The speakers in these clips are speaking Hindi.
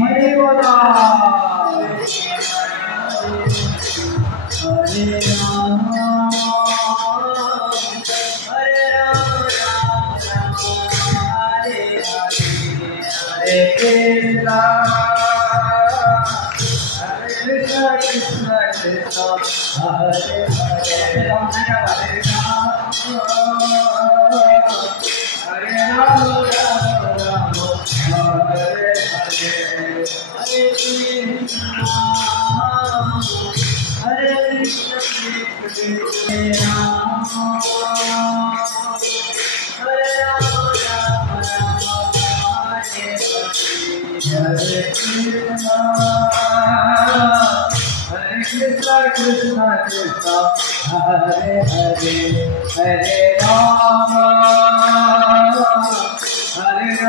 हरे बोला हरे राम हरे राम राम हरे हरे कृष्णा कृष्ण कृष्ण हरे हरे राम हरे राम हरे हरे कृष्ण राम हरे कृष्ण कृष्ण कृष्ण हरे हरे हरे राम हरे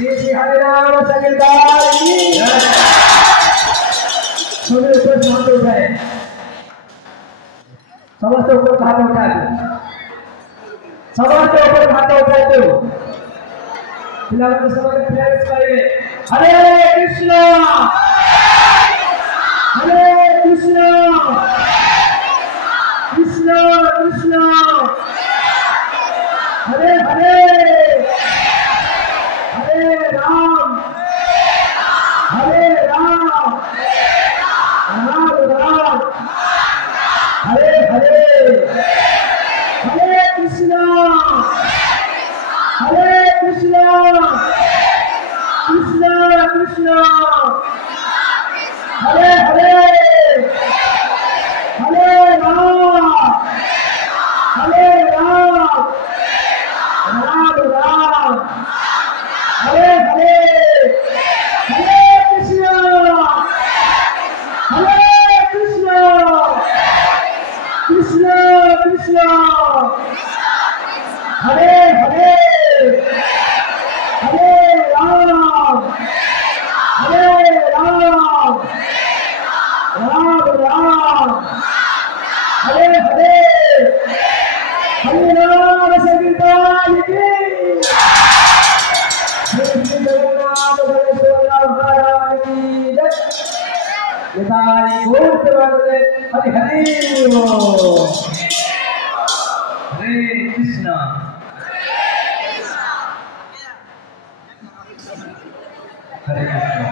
श्री हरे राम संकीर्तन की सोने ऊपर हाथ उठाए समस्त ऊपर हाथ उठा दो समस्त ऊपर हाथ उठाए दो फिलहाल समस्त प्रेयर्स करेंगे हरे कृष्ण कृष्ण कृष्ण हरे हरे हरे राम राम राम हरे हरे हरे कृष्ण कृष्ण कृष्ण हरे हरे हरे राम राम राम हरे हरे हरे कृष्ण कृष्ण कृष्ण हरे हरे हरे राम राम राम हरे हरे हरे राम संकीर्तन की जगन्नाथ बलेश्वर महाराज की जय निताई गौर वंदे हरि हरि बोल हरे कृष्ण हरे कृष्ण